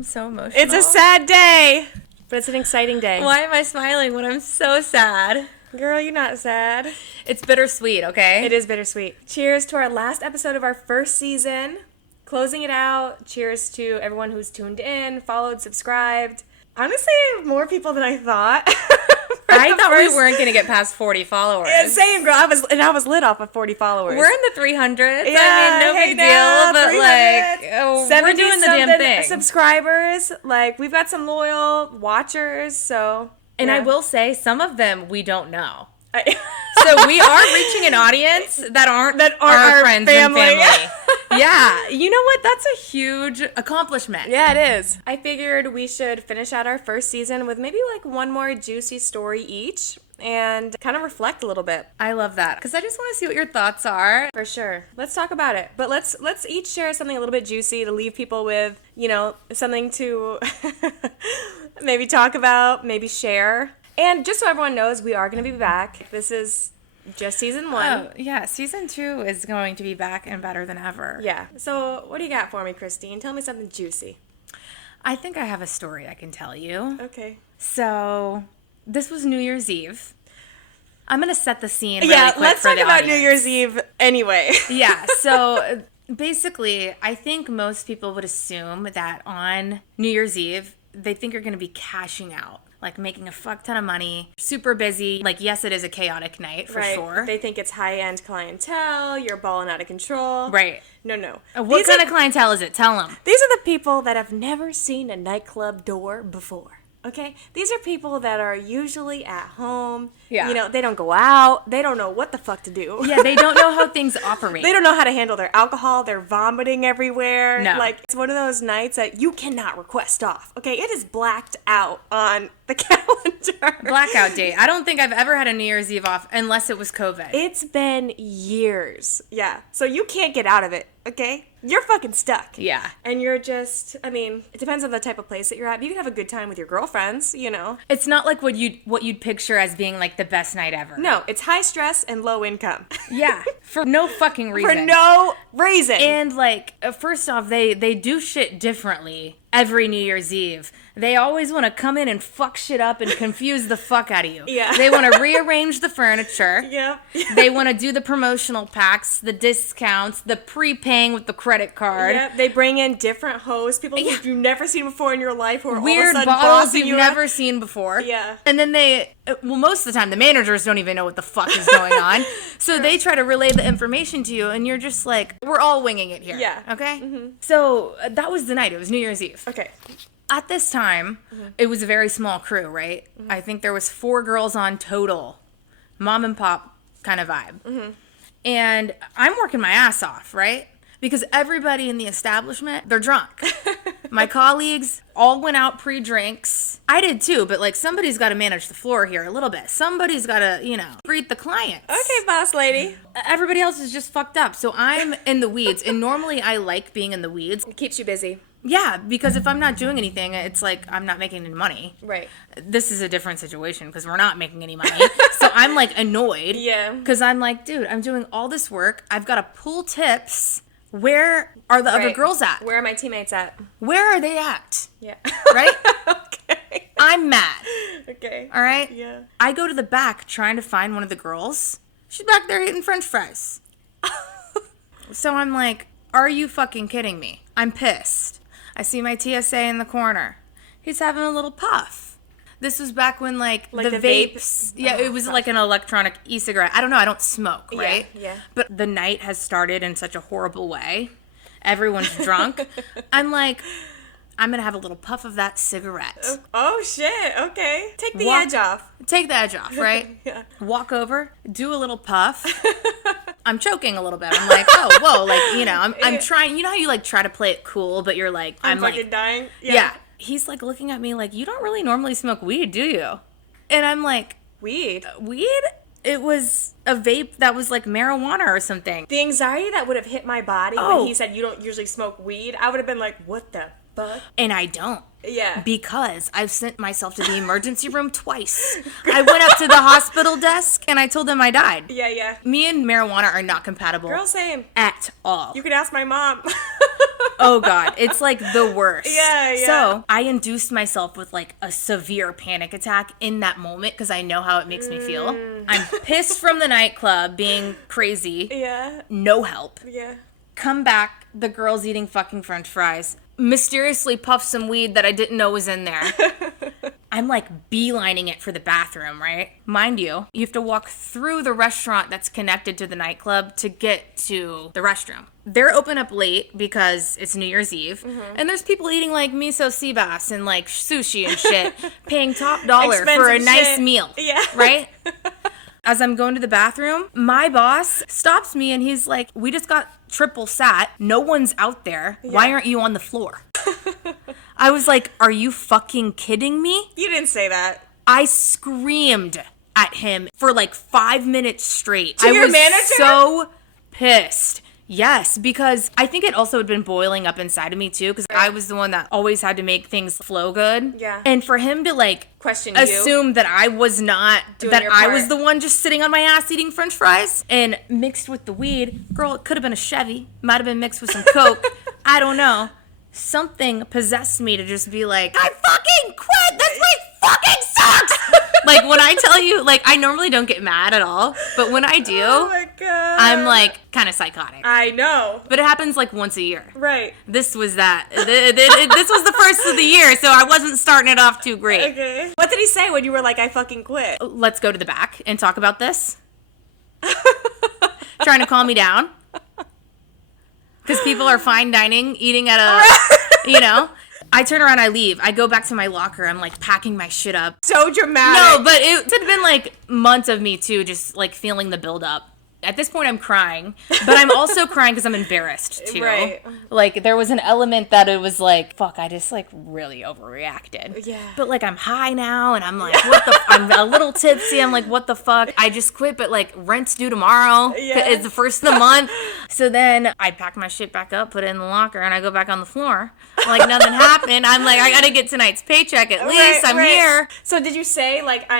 I'm so emotional. It's a sad day, but it's an exciting day. Why am I smiling when I'm so sad? Girl, you're not sad. It's bittersweet, okay? It is bittersweet. Cheers to our last episode of our first season. Closing it out. Cheers to everyone who's tuned in, followed, subscribed. Honestly, more people than I thought. I thought we weren't going to get past 40 followers. Yeah, same, girl. I was lit off of 40 followers. We're in the 300s. Yeah, I mean, no hey big now, deal, but 300, we're doing the damn thing. Subscribers, like, we've got some loyal watchers, so. And yeah. I will say, some of them we don't know. So we are reaching an audience that aren't our friends family. and family. Yeah. You know what? That's a huge accomplishment. Yeah, it is. I figured we should finish out our first season with maybe like one more juicy story each and kind of reflect a little bit. I love that because I just want to see what your thoughts are. For sure. Let's talk about it. But let's each share something a little bit juicy to leave people with, you know, something to maybe talk about, maybe share. And just so everyone knows, we are going to be back. This is just season 1. Oh, yeah. Season 2 is going to be back and better than ever. Yeah. So what do you got for me, Christine? Tell me something juicy. I think I have a story I can tell you. Okay. So this was New Year's Eve. I'm going to set the scene really quick let's for talk the about audience. New Year's Eve anyway. Yeah. So basically, I think most people would assume that on New Year's Eve, they think you're going to be cashing out. Like making a fuck ton of money, super busy. Like, yes, it is a chaotic night for sure. They think it's high-end clientele. You're balling out of control. Right. No. What kind of clientele is it? Tell them. These are the people that have never seen a nightclub door before. Okay? These are people that are usually at home. Yeah. You know, they don't go out. They don't know what the fuck to do. Yeah, they don't know how things operate. They don't know how to handle their alcohol. They're vomiting everywhere. No. Like, it's one of those nights that you cannot request off. Okay? It is blacked out on the calendar. Blackout date. I don't think I've ever had a New Year's Eve off unless it was COVID. It's been years. Yeah. So you can't get out of it, okay? You're fucking stuck. Yeah. And you're just, I mean, it depends on the type of place that you're at. You can have a good time with your girlfriends, you know. It's not like what you'd picture as being like the best night ever. No, it's high stress and low income. Yeah. For no fucking reason. For no reason. And like, first off, they do shit differently every New Year's Eve. They always want to come in and fuck shit up and confuse the fuck out of you. Yeah. They want to rearrange the furniture. Yeah. They want to do the promotional packs, the discounts, the prepaying with the credit card. Yeah, they bring in different hosts, people who you've never seen before in your life who are Weird all of a sudden bottles bossing you've you never up. seen before. Yeah. And then most of the time, the managers don't even know what the fuck is going on. So they try to relay the information to you, and you're just like, we're all winging it here. Yeah. Okay? Mm-hmm. So that was the night. It was New Year's Eve. Okay. At this time, it was a very small crew, right? Mm-hmm. I think there was 4 girls on total. Mom and pop kind of vibe. Mm-hmm. And I'm working my ass off, right? Because everybody in the establishment, they're drunk. My colleagues all went out pre-drinks. I did too, but like somebody's got to manage the floor here a little bit. Somebody's got to, greet the clients. Okay, boss lady. Everybody else is just fucked up. So I'm in the weeds. And normally I like being in the weeds. It keeps you busy. Yeah, because if I'm not doing anything, it's like I'm not making any money. Right. This is a different situation because we're not making any money. So I'm like annoyed. Yeah. Because I'm like, dude, I'm doing all this work. I've got to pull tips. Where are the other girls at? Where are my teammates at? Where are they at? Yeah. Right? Okay. I'm mad. Okay. All right? Yeah. I go to the back trying to find one of the girls. She's back there eating French fries. So I'm like, are you fucking kidding me? I'm pissed. I see my TSA in the corner. He's having a little puff. This was back when, like the vapes. Yeah, it was like an electronic e-cigarette. I don't know. I don't smoke, right? Yeah. But the night has started in such a horrible way. Everyone's drunk. I'm like, I'm going to have a little puff of that cigarette. Oh, shit. Okay. Take the edge off. Take the edge off, right? Yeah. Walk over, do a little puff. I'm choking a little bit. I'm like, oh, whoa, like, I'm trying, you know how you like try to play it cool, but you're like, I'm fucking like dying. Yeah. He's like looking at me like, you don't really normally smoke weed, do you? And I'm like, Weed? It was a vape that was like marijuana or something. The anxiety that would have hit my body when he said you don't usually smoke weed, I would have been like, what the fuck? And I don't. Yeah. Because I've sent myself to the emergency room twice. I went up to the hospital desk and I told them I died. Yeah. Me and marijuana are not compatible. Girl, same. At all. You could ask my mom. Oh God, it's like the worst. Yeah. So I induced myself with like a severe panic attack in that moment because I know how it makes me feel. I'm pissed from the nightclub being crazy. Yeah. No help. Yeah. Come back, the girl's eating fucking French fries. Mysteriously puff some weed that I didn't know was in there. I'm like beelining it for the bathroom, right? Mind you, you have to walk through the restaurant that's connected to the nightclub to get to the restroom. They're open up late because it's New Year's Eve, and there's people eating like miso sea bass and like sushi and shit, paying top dollar Expensive for a nice shit. meal, Yeah. right? As I'm going to the bathroom, my boss stops me and he's like, we just got triple sat. No one's out there. Yeah. Why aren't you on the floor? I was like, are you fucking kidding me? You didn't say that. I screamed at him for like 5 minutes straight. To your manager? So pissed. Yes, because I think it also had been boiling up inside of me too, because I was the one that always had to make things flow good. Yeah. And for him to like Question assume that I was not, doing that your I part. was the one just sitting on my ass eating French fries and mixed with the weed. Girl, it could have been a Chevy. Might have been mixed with some Coke. I don't know. Something possessed me to just be like, I fucking quit. This place fucking sucks. Like when I tell you, like I normally don't get mad at all, but when I do, Oh my God. I'm like kind of psychotic. I know. But it happens like once a year. Right. This was that. This was the first of the year, so I wasn't starting it off too great. Okay. What did he say when you were like, I fucking quit? Let's go to the back and talk about this. Trying to calm me down. Because people are fine dining, eating at a, you know. I turn around, I leave. I go back to my locker. I'm like packing my shit up. So dramatic. No, but it had been like months of me too, just like feeling the buildup. At this point, I'm crying, but I'm also crying because I'm embarrassed too. Right. Like there was an element that it was like, fuck, I just like really overreacted. Yeah. But like I'm high now, and I'm like, what the? I'm a little tipsy. I'm like, what the fuck? I just quit, but like rent's due tomorrow. Yeah. It's the first of the month. So then I pack my shit back up, put it in the locker, and I go back on the floor. Like nothing happened. I'm like, I gotta get tonight's paycheck at least. I'm here. So did you say like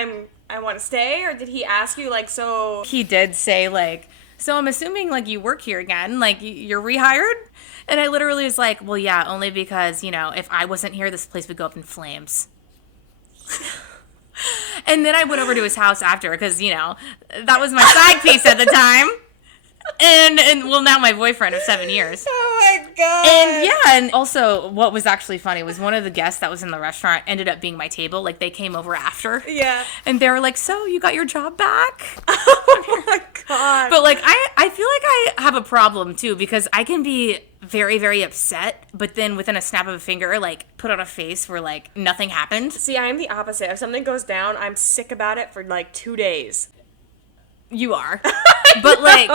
I want to stay, or did he ask you like so? He did say like, so I'm assuming like you work here again, like you're rehired? And I literally was like, well, yeah, only because, you know, if I wasn't here, this place would go up in flames. And then I went over to his house after because, you know, that was my side piece at the time. And well, now my boyfriend of 7 years. Oh my God. And yeah, and also what was actually funny was one of the guests that was in the restaurant ended up being my table. Like they came over after. Yeah. And they were like, so you got your job back? Oh my God. But like I feel like I have a problem too because I can be very, very upset, but then within a snap of a finger, like put on a face where like nothing happened. See, I'm the opposite. If something goes down, I'm sick about it for like 2 days. You are. But like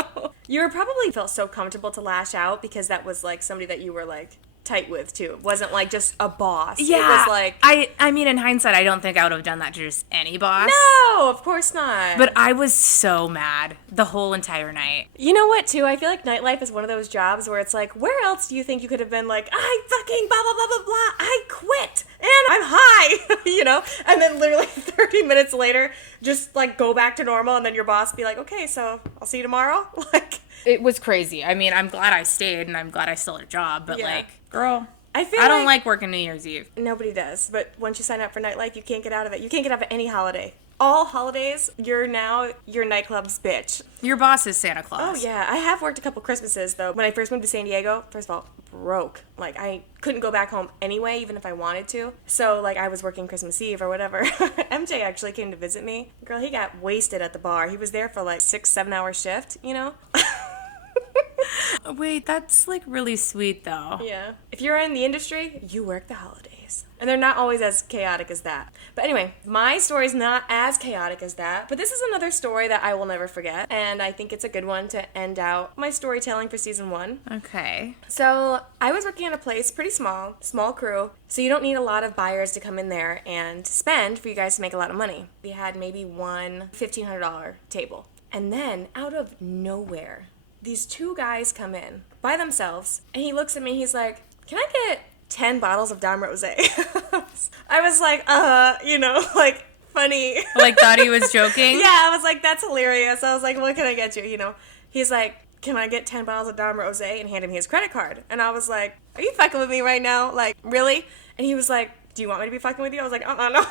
You were probably felt so comfortable to lash out because that was like somebody that you were like tight with too. It wasn't like just a boss. yeah, It was like I mean in hindsight I don't think I would have done that to just any boss. no, of course not. But I was so mad the whole entire night. you know what too? I feel like nightlife is one of those jobs where it's like, where else do you think you could have been like, I fucking blah blah blah blah blah, I quit and I'm high, you know? And then literally 30 minutes later, just like go back to normal, and then your boss be like, okay, so I'll see you tomorrow. Like It was crazy. I mean, I'm glad I stayed and I'm glad I still had a job, but Yeah. like, girl, I feel I don't like working New Year's Eve. nobody does, but once you sign up for nightlife, you can't get out of it. You can't get out of any holiday. All holidays, you're now your nightclub's bitch. Your boss is Santa Claus. Oh yeah, I have worked a couple Christmases though. When I first moved to San Diego, first of all, broke. Like I couldn't go back home anyway, even if I wanted to. So like I was working Christmas Eve or whatever. MJ actually came to visit me. Girl, he got wasted at the bar. He was there for like 6-7 hour shift, you know? Wait, that's like really sweet though. Yeah. If you're in the industry, you work the holidays. And they're not always as chaotic as that. But anyway, my story's not as chaotic as that. But this is another story that I will never forget. And I think it's a good one to end out my storytelling for season 1. Okay. So I was working at a place pretty small crew. So you don't need a lot of buyers to come in there and spend for you guys to make a lot of money. We had maybe one $1,500 table. And then out of nowhere, these 2 guys come in by themselves, and he looks at me, he's like, can I get 10 bottles of Dom Rosé? I was like, you know, like, funny. Like, thought he was joking? Yeah, I was like, that's hilarious. I was like, what can I get you, you know? He's like, can I get 10 bottles of Dom Rosé? And handed me his credit card. And I was like, are you fucking with me right now? Like, really? And he was like, do you want me to be fucking with you? I was like, no.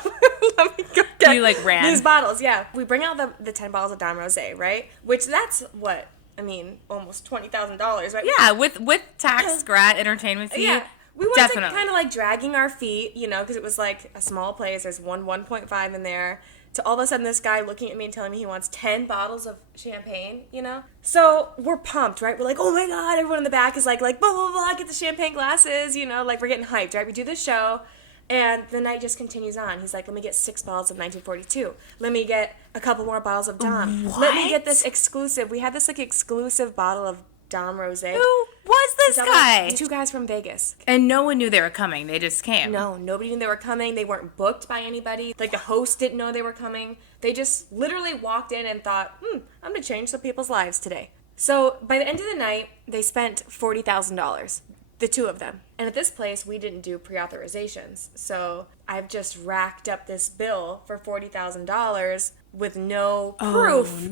Let me go get You, like, ran. these bottles. Yeah. We bring out the 10 bottles of Dom Rosé, right? Which that's what, I mean, almost $20,000, right? Yeah, with tax, grat, entertainment fee. Yeah. We went definitely. kind of like dragging our feet, you know, because it was like a small place. There's 1.5 in there. To all of a sudden this guy looking at me and telling me he wants 10 bottles of champagne, you know? So we're pumped, right? We're like, oh my God, everyone in the back is like, blah, blah, blah, get the champagne glasses, you know? Like, we're getting hyped, right? We do this show, and the night just continues on. He's like, let me get 6 bottles of 1942. Let me get a couple more bottles of Dom. What? Let me get this exclusive. We had this, like, exclusive bottle of Dom Rosé. Who was this guy? 2 guys from Vegas. And no one knew they were coming. They just came. No, nobody knew they were coming. They weren't booked by anybody. Like, the host didn't know they were coming. They just literally walked in and thought, I'm going to change some people's lives today. So by the end of the night, they spent $40,000, the 2 of them. And at this place, we didn't do pre-authorizations. So I've just racked up this bill for $40,000 with no proof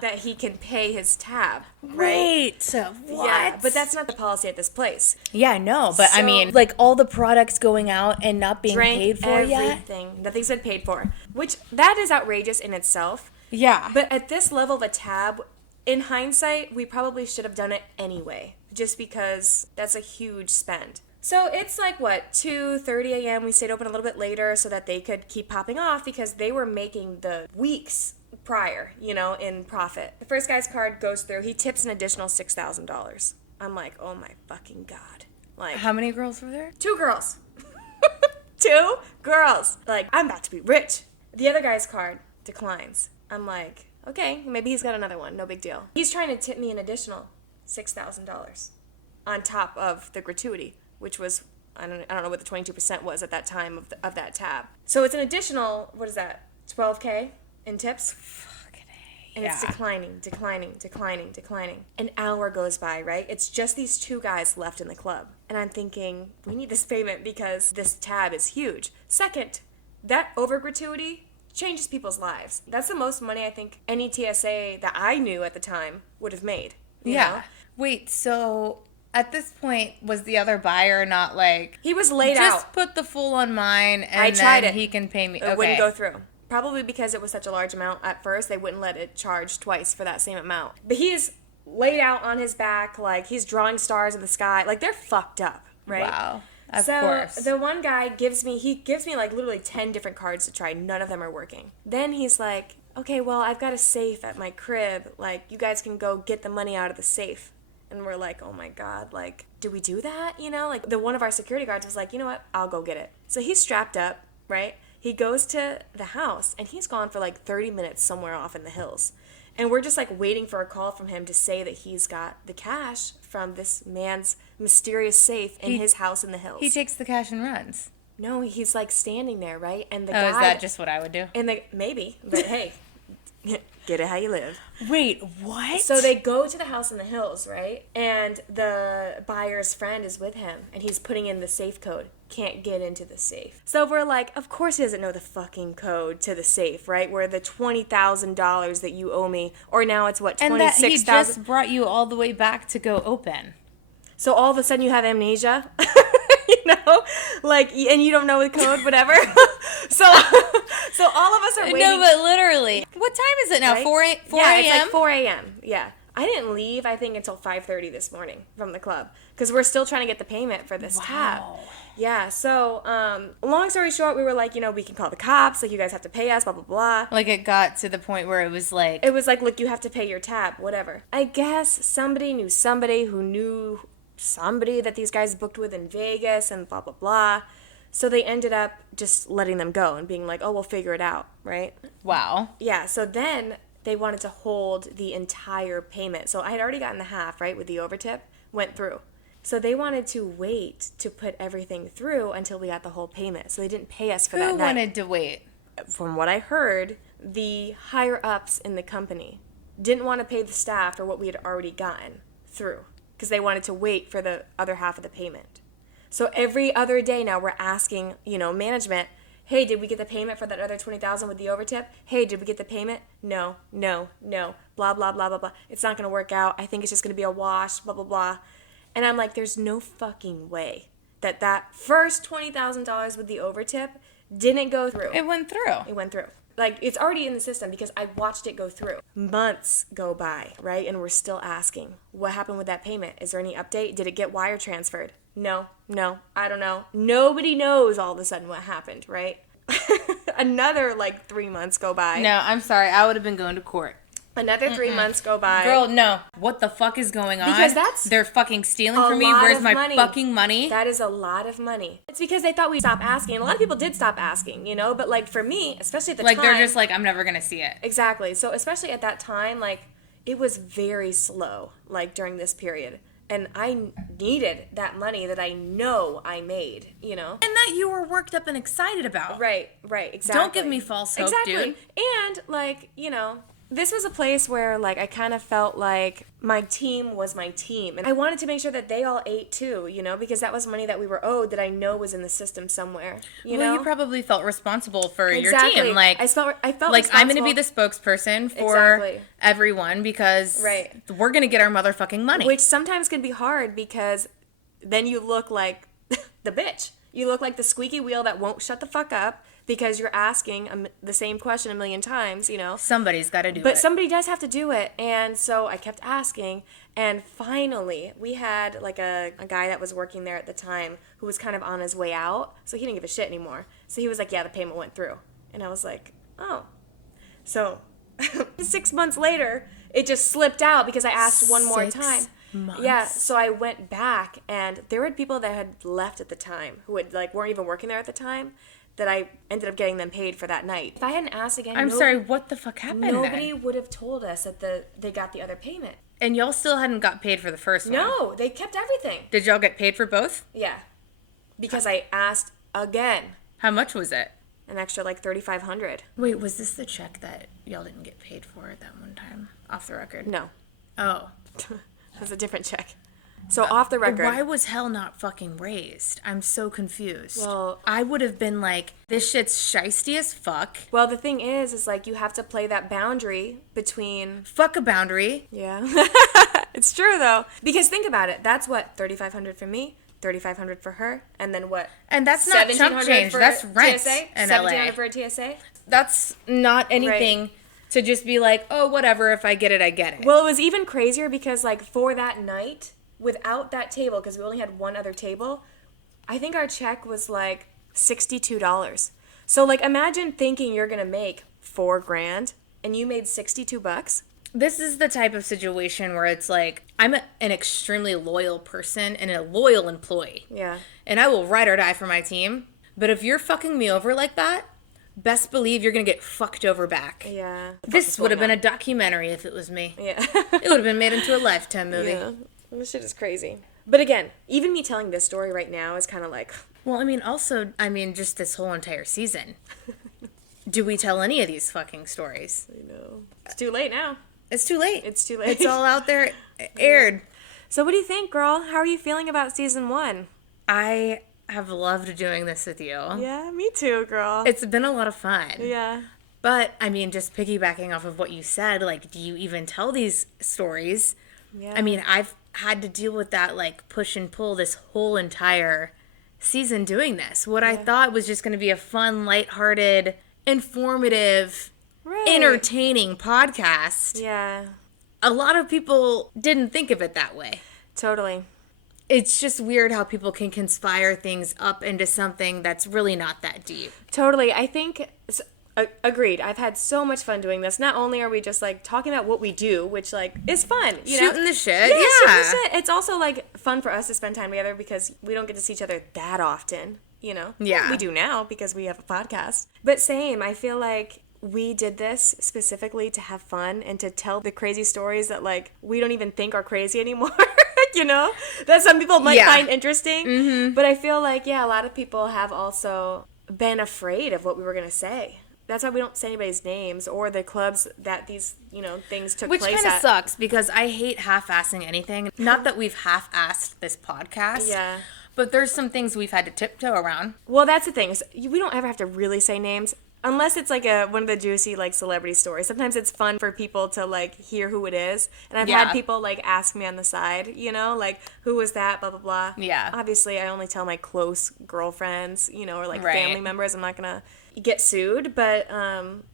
that he can pay his tab, right? Wait, what? Yeah, but that's not the policy at this place. Yeah, no, but I So- mean, like all the products going out and not being Drank paid for yet. everything. Nothing's been paid for, which that is outrageous in itself. Yeah, But at this level of a tab, in hindsight, we probably should have done it anyway, just because that's a huge spend. So it's like, what, 2:30 a.m. We stayed open a little bit later so that they could keep popping off because they were making the weeks prior, you know, in profit. The first guy's card goes through. He tips an additional $6,000. I'm like, oh my fucking God. Like, how many girls were there? 2 girls. 2 girls. Like, I'm about to be rich. The other guy's card declines. I'm like, okay, maybe he's got another one. No big deal. He's trying to tip me an additional $6,000 on top of the gratuity, which was, I don't know what the 22% was at that time of that tab. So it's an additional, what is that, $12K in tips? And it's declining. An hour goes by, right? It's just these 2 guys left in the club. And I'm thinking, we need this payment because this tab is huge. Second, that over gratuity changes people's lives. That's the most money I think any TSA that I knew at the time would have made. You know? Wait, so at this point, was the other buyer not like... He was laid out. Just put the full on mine and I tried then it. he can pay me. It wouldn't go through. Probably because it was such a large amount at first, they wouldn't let it charge twice for that same amount. But he's laid out on his back, like he's drawing stars in the sky. Like, they're fucked up, right? Wow. Of so course. the one guy gives me like literally 10 different cards to try. None of them are working. Then he's like, okay, well, I've got a safe at my crib. Like, you guys can go get the money out of the safe. And we're like, oh my God, like, do we do that? You know, like one of our security guards was like, you know what? I'll go get it. So he's strapped up, right? He goes to the house and he's gone for like 30 minutes somewhere off in the hills. And we're just like waiting for a call from him to say that he's got the cash from this man's mysterious safe in his house in the hills. He takes the cash and runs. No, he's like standing there, right? And the Oh, guy. is that just what I would do? And maybe, but hey, get it how you live. Wait, what? So they go to the house in the hills, right? And the buyer's friend is with him, and he's putting in the safe code. Can't get into the safe. So we're like, of course he doesn't know the fucking code to the safe, right? Where the $20,000 that you owe me, or now it's what, and that he $26,000. just brought you all the way back to go open. So all of a sudden you have amnesia, you know, like, and you don't know the code, whatever. so all of us are waiting. No, but literally. What time is it now? Right? 4 a.m.? Yeah, it's like 4 a.m. Yeah. I didn't leave, I think, until 5:30 this morning from the club because we're still trying to get the payment for this tab. Yeah, so long story short, we were like, you know, we can call the cops, like, you guys have to pay us, blah, blah, blah. Like, it got to the point where it was like... It was like, look, you have to pay your tab, whatever. I guess somebody knew somebody who knew somebody that these guys booked with in Vegas and blah, blah, blah. So they ended up just letting them go and being like, oh, we'll figure it out, right? Wow. Yeah, so then they wanted to hold the entire payment. So I had already gotten the half, right, with the overtip, went through. So they wanted to wait to put everything through until we got the whole payment. So they didn't pay us for that night. Who wanted to wait? From what I heard, the higher-ups in the company didn't want to pay the staff for what we had already gotten through because they wanted to wait for the other half of the payment. So every other day now we're asking, you know, management, hey, did we get the payment for that other $20,000 with the overtip? Hey, did we get the payment? No. Blah, blah, blah, blah, blah. It's not going to work out. I think it's just going to be a wash, blah, blah, blah. And I'm like, there's no fucking way that first $20,000 with the overtip didn't go through. It went through. It went through. Like, it's already in the system because I watched it go through. Months go by, right? And we're still asking, what happened with that payment? Is there any update? Did it get wire transferred? No, I don't know. Nobody knows all of a sudden what happened, right? Another, 3 months go by. No, I'm sorry. I would have been going to court. Another 3 months go by. Girl, no. What the fuck is going on? Because they're fucking stealing from me. Where's my fucking money? That is a lot of money. It's because they thought we'd stop asking. And a lot of people did stop asking, But, for me, especially at the time. They're just I'm never going to see it. Exactly. So, especially at that time, it was very slow, during this period. And I needed that money that I know I made, And that you were worked up and excited about. Right, exactly. Don't give me false hope, dude. And, this was a place where, I kind of felt like my team was my team. And I wanted to make sure that they all ate, too, because that was money that we were owed that I know was in the system somewhere, Well, you probably felt responsible for your Exactly. team. I felt I'm going to be the spokesperson for everyone because we're going to get our motherfucking money. Which sometimes can be hard because then you look like the bitch. You look like the squeaky wheel that won't shut the fuck up. Because you're asking the same question a million times, Somebody's got to do it. But somebody does have to do it. And so I kept asking. And finally, we had a guy that was working there at the time who was kind of on his way out. So he didn't give a shit anymore. So he was like, yeah, the payment went through. And I was like, oh. So 6 months later, it just slipped out because I asked one more time. 6 months. Yeah, so I went back. And there were people that had left at the time who had, weren't even working there at the time. That I ended up getting them paid for that night. If I hadn't asked again, I'm sorry, what the fuck happened Nobody then? would have told us that they got the other payment. And y'all still hadn't got paid for the first one? No, they kept everything. Did y'all get paid for both? Yeah, because I asked again. How much was it? An extra $3,500. Wait, was this the check that y'all didn't get paid for at that one time? Off the record? No. Oh. It was a different check. So off the record. Why was hell not fucking raised? I'm so confused. Well, I would have been like, this shit's shiesty as fuck. Well, the thing is you have to play that boundary between... Fuck a boundary. Yeah. It's true, though. Because think about it. That's what, $3,500 for me, $3,500 for her, and then what? And that's not chump change. That's rent TSA? in LA. $1,700 for a TSA? That's not anything to just be like, oh, whatever, if I get it, I get it. Well, it was even crazier because, for that night... Without that table, because we only had one other table, I think our check was $62. So imagine thinking you're gonna make $4,000 and you made $62. This is the type of situation where it's I'm an extremely loyal person and a loyal employee. Yeah. And I will ride or die for my team. But if you're fucking me over like that, best believe you're gonna get fucked over back. Yeah. This would have been a documentary if it was me. Yeah. It would have been made into a Lifetime movie. Yeah. This shit is crazy. But again, even me telling this story right now is kind of Well, just this whole entire season. Do we tell any of these fucking stories? I know. It's too late now. It's too late. It's too late. It's all out there, aired. So what do you think, girl? How are you feeling about season 1? I have loved doing this with you. Yeah, me too, girl. It's been a lot of fun. Yeah. But, just piggybacking off of what you said, do you even tell these stories? Yeah. I've had to deal with that, push and pull this whole entire season doing this. What I thought was just going to be a fun, lighthearted, informative, entertaining podcast. Yeah. A lot of people didn't think of it that way. Totally. It's just weird how people can conspire things up into something that's really not that deep. Totally. I think... Agreed. I've had so much fun doing this. Not only are we just talking about what we do, which is fun, shooting the shit. Yeah, shooting the shit. It's also fun for us to spend time together because we don't get to see each other that often, Yeah. We do now because we have a podcast. But same, I feel like we did this specifically to have fun and to tell the crazy stories that we don't even think are crazy anymore. That some people might find interesting. Mm-hmm. But I feel a lot of people have also been afraid of what we were going to say. That's why we don't say anybody's names or the clubs that these, things took place at. Which kind of sucks because I hate half-assing anything. Not that we've half-assed this podcast. Yeah. But there's some things we've had to tiptoe around. Well, that's the thing. We don't ever have to really say names. Unless it's like one of the juicy like celebrity stories. Sometimes it's fun for people to like hear who it is. And I've had people like ask me on the side, you know, like who was that, blah blah blah. Yeah. Obviously, I only tell my close girlfriends, you know, or like Right. family members. I'm not gonna get sued. But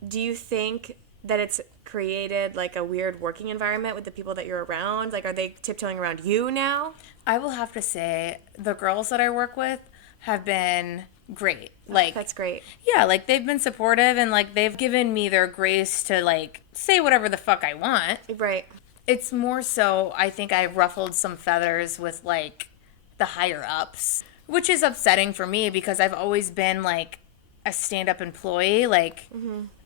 do you think that it's created like a weird working environment with the people that you're around? Like, are they tiptoeing around you now? I will have to say the girls that I work with have been great. Like, That's great. yeah, like they've been supportive and like they've given me their grace to like say whatever the fuck I want. Right. It's more so I think I ruffled some feathers with like the higher ups, which is upsetting for me because I've always been like a stand-up employee. Like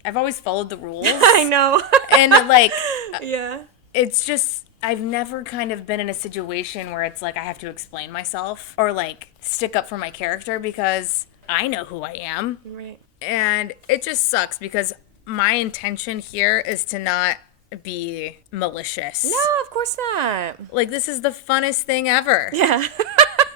I've always followed the rules. I know. And like Yeah. it's just I've never kind of been in a situation where it's like I have to explain myself or like stick up for my character because I know who I am. Right. And it just sucks because my intention here is to not be malicious. No, of course not. Like, this is the funnest thing ever. Yeah.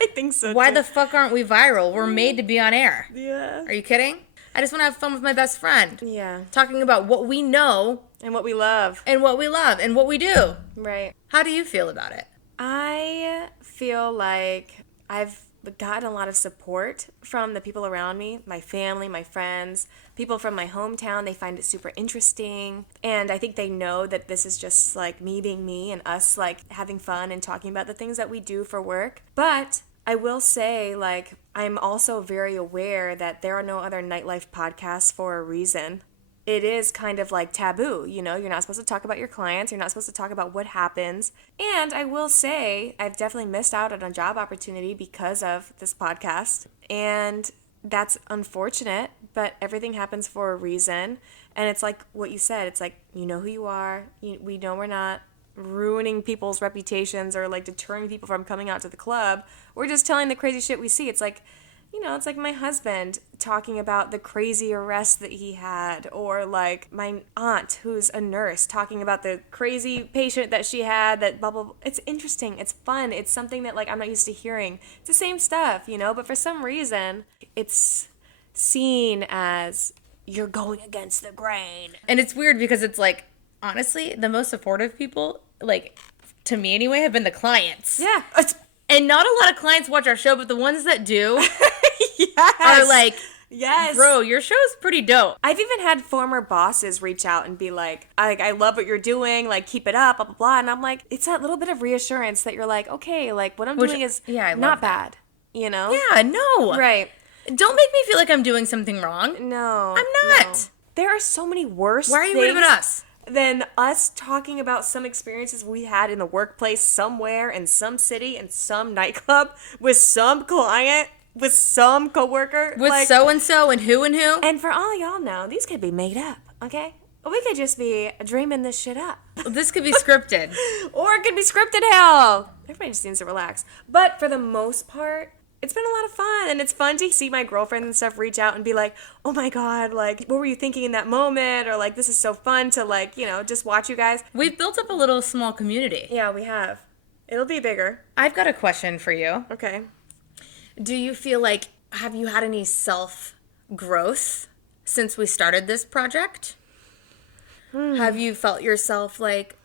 I think so Why too. the fuck aren't we viral? We're made to be on air. Yeah. Are you kidding? I just want to have fun with my best friend. Yeah. Talking about what we know And what we love. and what we love and what we do. Right. How do you feel about it? I feel like I've gotten a lot of support from the people around me, my family, my friends, people from my hometown. They find it super interesting. And I think they know that this is just like me being me and us like having fun and talking about the things that we do for work. But I will say, like, I'm also very aware that there are no other nightlife podcasts for a reason. It is kind of like taboo, you know, you're not supposed to talk about your clients, you're not supposed to talk about what happens. And I will say, I've definitely missed out on a job opportunity because of this podcast. And that's unfortunate, but everything happens for a reason. And it's like what you said, it's like, you know who you are, we know we're not ruining people's reputations or like deterring people from coming out to the club. We're just telling the crazy shit we see. It's like, you know, it's like my husband talking about the crazy arrest that he had, or like my aunt who's a nurse talking about the crazy patient that she had that blah, blah, blah. It's interesting. It's fun. It's something that like I'm not used to hearing. It's the same stuff, you know, but for some reason it's seen as you're going against the grain. And it's weird because it's like, honestly, the most supportive people, like, to me anyway, have been the clients. Yeah. And not a lot of clients watch our show, but the ones that do Yes. are like, yes. bro, your show's pretty dope. I've even had former bosses reach out and be like, I love what you're doing, like, keep it up, blah, blah, blah. And I'm like, it's that little bit of reassurance that you're like, okay, like, what I'm doing is I love not that. bad, you know? Yeah, no. Right. Don't make me feel like I'm doing something wrong. No. I'm not. No. There are so many worse Why are you worried things about us? than us talking about some experiences we had in the workplace somewhere in some city in some nightclub with some client, with some coworker. With like, so-and-so and who and who? and for all y'all know, these could be made up, okay? We could just be dreaming this shit up. This could be scripted. Or it could be scripted hell. Everybody just needs to relax. But for the most part, it's been a lot of fun. And it's fun to see my girlfriend and stuff reach out and be like, oh my God, like, what were you thinking in that moment? Or like, this is so fun to like, you know, just watch you guys. We've built up a little small community. Yeah, we have. It'll be bigger. I've got a question for you. Okay. Do you feel like, have you had any self-growth since we started this project? Have you felt yourself like,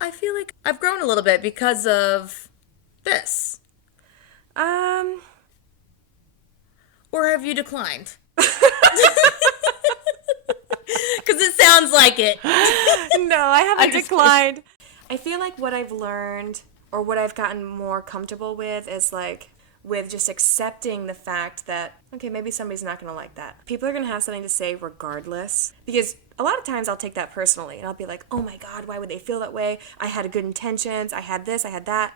I feel like I've grown a little bit because of this? Or have you declined? Because it sounds like it. No, I haven't just- declined. I feel like what I've learned or what I've gotten more comfortable with is like with just accepting the fact that, okay, maybe somebody's not going to like that. People are going to have something to say regardless. Because a lot of times I'll take that personally and I'll be like, oh my God, why would they feel that way? I had good intentions. I had this, I had that.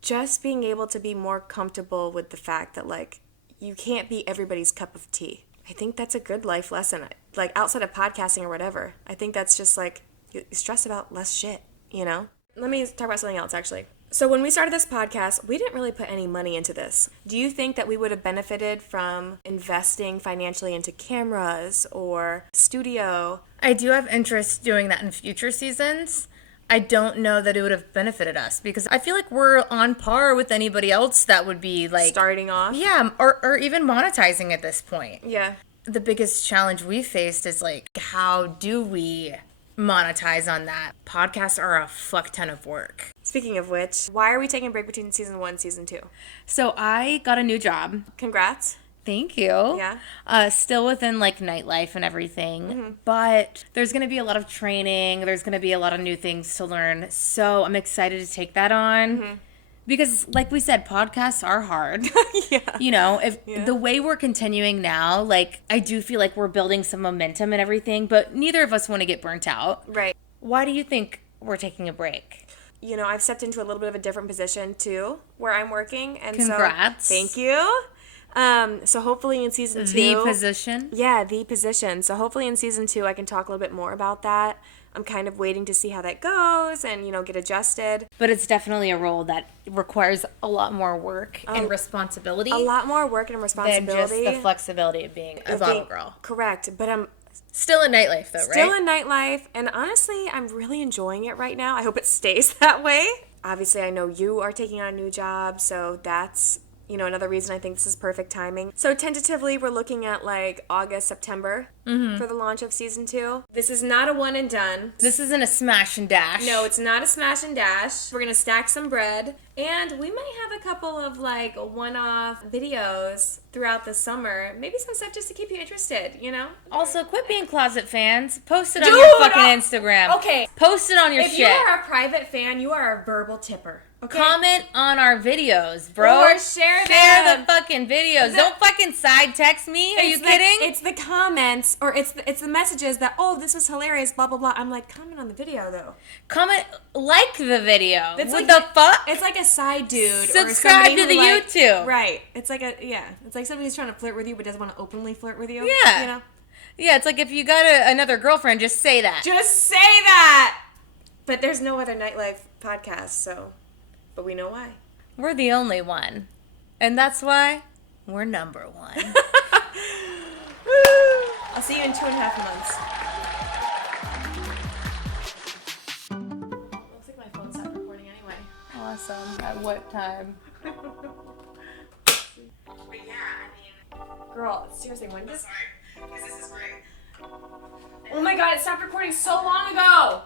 Just being able to be more comfortable with the fact that like you can't be everybody's cup of tea. I think that's a good life lesson. Like outside of podcasting or whatever. I think that's just like you stress about less shit, you know? Let me talk about something else actually. So when we started this podcast, we didn't really put any money into this. Do you think that we would have benefited from investing financially into cameras or studio? I do have interest doing that in future seasons. I don't know that it would have benefited us because I feel like we're on par with anybody else that would be like Starting off? yeah, or even monetizing at this point. Yeah. the biggest challenge we faced is like, how do we monetize on that? Podcasts are a fuck ton of work. Speaking of which, why are we taking a break between season 1 and season 2? So I got a new job. Congrats. Thank you. Yeah. Still within like nightlife and everything, but there's going to be a lot of training. There's going to be a lot of new things to learn. So I'm excited to take that on because, like we said, podcasts are hard. Yeah. You know, if the way we're continuing now, like I do feel like we're building some momentum and everything, but neither of us want to get burnt out. Right. Why do you think we're taking a break? You know, I've stepped into a little bit of a different position too, where I'm working, and Congrats. so thank you. So hopefully in season 2, The position. Yeah, the position. So hopefully in season 2, I can talk a little bit more about that. I'm kind of waiting to see how that goes and, you know, get adjusted. But it's definitely a role that requires a lot more work and responsibility. A lot more work and responsibility. Than just the flexibility of being a bottle girl. Correct. But I'm still in nightlife though, right? Still in nightlife. And honestly, I'm really enjoying it right now. I hope it stays that way. Obviously, I know you are taking on a new job, so that's, you know, another reason I think this is perfect timing. So tentatively, we're looking at like August, September for the launch of season 2. This is not a one and done. This isn't a smash and dash. No, it's not a smash and dash. We're gonna stack some bread, and we might have a couple of like one-off videos throughout the summer. Maybe some stuff just to keep you interested, you know? Also, quit being closet fans. Post it on your fucking Instagram. Okay. Post it on your If shit. you are a private fan, you are a verbal tipper. Okay? Comment on our videos, bro. Or share the them. fucking videos. Don't fucking side text me. Are you kidding? It's the comments, or it's the messages that, oh, this was hilarious, blah, blah, blah. I'm like, comment on the video, though. Comment, like the video. It's What like the fuck? It's like a side dude. Subscribe or somebody to who, the like, YouTube. Right. It's like it's like somebody who's trying to flirt with you but doesn't want to openly flirt with you. Yeah. You know? Yeah, it's like if you got another girlfriend, just say that. Just say that! But there's no other nightlife podcast, so... But we know why. We're the only one. And that's why we're number one. I'll see you in 2.5 months. Looks like my phone stopped recording anyway. Awesome. At what time? But yeah, I mean... Girl, seriously, when did this... Sorry, because this is great. Oh my god, it stopped recording so long ago!